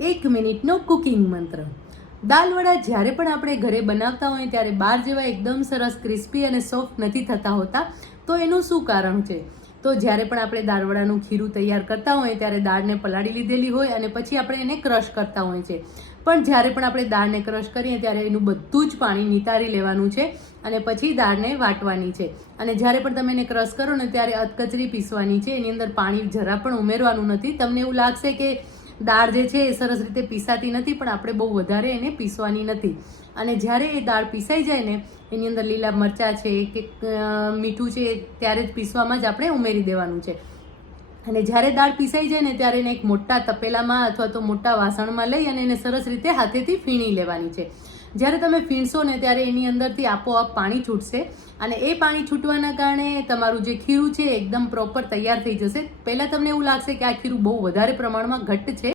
1 મિનિટનો કુકિંગ મંત્ર. દાલવડા જ્યારે પણ આપણે ઘરે બનાવતા હોય ત્યારે બહાર જેવા એકદમ સરસ ક્રિસ્પી અને સોફ્ટ નથી થતા હોતા. તો એનું શું કારણ છે? તો જ્યારે પણ આપણે દાળવડાનું ખીરું તૈયાર કરતા હોય ત્યારે દાળને પલાળી લીધેલી હોય અને પછી આપણે એને ક્રશ કરતા હોય છે. પણ જ્યારે પણ આપણે દાળને ક્રશ કરીએ ત્યારે એનું બધું જ પાણી નિતારી લેવાનું છે અને પછી દાળને વાટવાની છે. અને જ્યારે પણ તમે એને ક્રશ કરો ને ત્યારે અધકચરી પીસવાની છે. એની અંદર પાણી જરા પણ ઉમેરવાનું નથી. તમને એવું લાગશે કે દાળ જે છે એ સરસ રીતે પીસાતી નથી, પણ આપણે બહુ વધારે એને પીસવાની નથી. અને જ્યારે એ દાળ પીસાઈ જાય ને એની અંદર લીલા મરચાં છે કે મીઠું છે ત્યારે જ પીસવામાં જ આપણે ઉમેરી દેવાનું છે. અને જ્યારે દાળ પીસાઈ જાય ને ત્યારે એને એક મોટા તપેલામાં અથવા તો મોટા વાસણમાં લઈ અને એને સરસ રીતે હાથેથી ફીણી લેવાની છે. જ્યારે તમે ફીણશો ને ત્યારે એની અંદરથી આપોઆપ પાણી છૂટશે અને એ પાણી છૂટવાના કારણે તમારું જે ખીરું છે એકદમ પ્રોપર તૈયાર થઈ જશે. પહેલાં તમને એવું લાગશે કે આ ખીરું બહુ વધારે પ્રમાણમાં ઘટ્ટ છે,